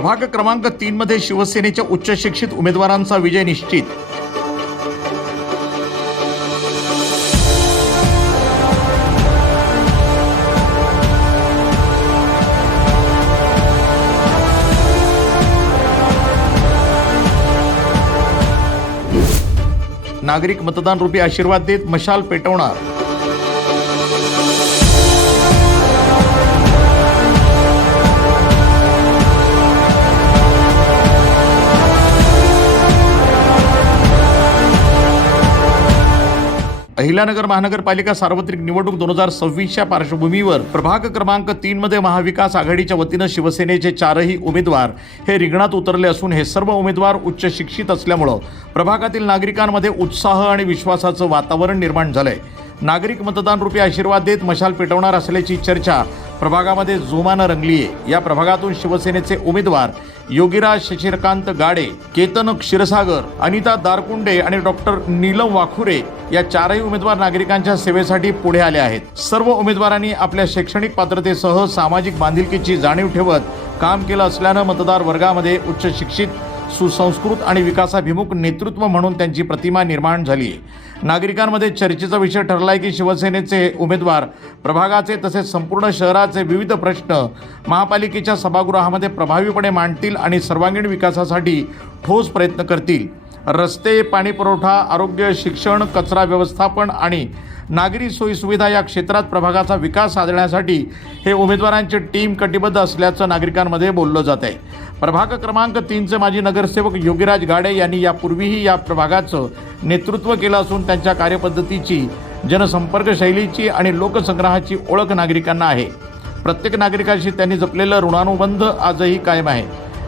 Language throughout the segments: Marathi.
प्रभाग क्रमांक 3 मध्ये शिवसेनेच्या उच्च शिक्षित उमेदवारांचा विजय निश्चित। नागरिक मतदान रूपी आशीर्वाद देत मशाल पेटवणार। अहिल्यानगर महानगरपालिका सार्वत्रिक निवडणूक 2026च्या पार्श्वभूमीवर प्रभाग क्रमांक 3 मध्ये महाविकास आघाडीच्या वतीनं शिवसेनेचे 4ही उमेदवार हे रिंगणात उतरले असून हे सर्व उमेदवार उच्च शिक्षित असल्यामुळे प्रभागातील नागरिकांमध्ये उत्साह आणि विश्वासाचं वातावरण निर्माण झालंय। नागरिक मतदान रूपी आशीर्वाद देत मशाल पेटवणार असल्याची चर्चा प्रभागामध्ये जोमानं रंगली आहे। या प्रभागातून शिवसेनेचे उमेदवार योगीराज शशिकांत गाडे, केतन क्षीरसागर, अनिता दारकुंडे आणि डॉक्टर नीलम वाखुरे या 4ही उमेदवार नागरिकांच्या सेवेसाठी पुढे आले आहेत। सर्व उमेदवारांनी आपल्या शैक्षणिक पात्रतेसह सामाजिक बांधिलकीची जाणीव ठेवत काम केलं असल्यानं मतदार वर्गामध्ये उच्च शिक्षित, सुसंस्कृत आणि विकासाभिमुख नेतृत्व म्हणून त्यांची प्रतिमा निर्माण झाली आहे। नागरिकांमध्ये चर्चेचा विषय ठरलाय की शिवसेनेचे उमेदवार प्रभागाचे तसेच संपूर्ण शहराचे विविध प्रश्न महापालिकेच्या सभागृहामध्ये प्रभावीपणे मांडतील आणि सर्वांगीण विकासासाठी ठोस प्रयत्न करतील। रस्ते, पाणी पुरवठा, आरोग्य, शिक्षण, कचरा व्यवस्थापन आणि नागरी सोयीसुविधा या क्षेत्रात प्रभागाचा विकास साधण्यासाठी हे उमेदवारांची टीम कटिबद्ध असल्याचं नागरिकांमध्ये बोललं जात आहे। प्रभाग क्रमांक 3चे माजी नगरसेवक योगीराज गाडे यांनी यापूर्वीही या प्रभागाचं नेतृत्व केलं असून त्यांच्या कार्यपद्धतीची, जनसंपर्क शैलीची आणि लोकसंग्रहाची ओळख नागरिकांना आहे। प्रत्येक नागरिकाशी त्यांनी जपलेलं ऋणानुबंध आजही कायम आहे।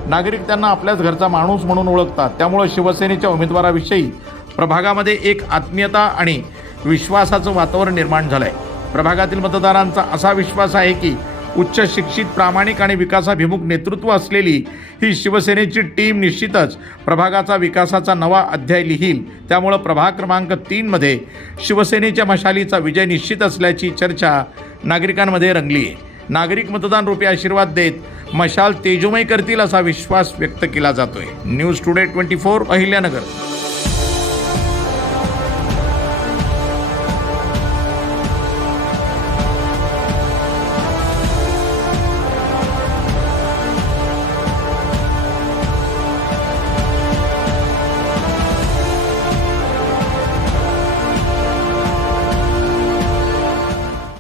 नागरिक त्यांना आपल्याच घरचा माणूस म्हणून ओळखतात। त्यामुळे शिवसेनेच्या उमेदवाराविषयी प्रभागामध्ये एक आत्मीयता आणि विश्वासाचं वातावरण निर्माण झालंय। प्रभागातील मतदारांचा असा विश्वास आहे की उच्च शिक्षित, प्रामाणिक आणि विकासाभिमुख नेतृत्व असलेली ही शिवसेनेची टीम निश्चितच प्रभागाचा विकासाचा नवा अध्याय लिहील। त्यामुळे प्रभाग क्रमांक 3 मध्ये शिवसेनेच्या मशालीचा विजय निश्चित असल्याची चर्चा नागरिकांमध्ये रंगली आहे। नागरिक मतदान रूपी आशीर्वाद देत मशाल तेजोमय करतील असा विश्वास व्यक्त केला जातोय। News today 24 Ahilyanagar.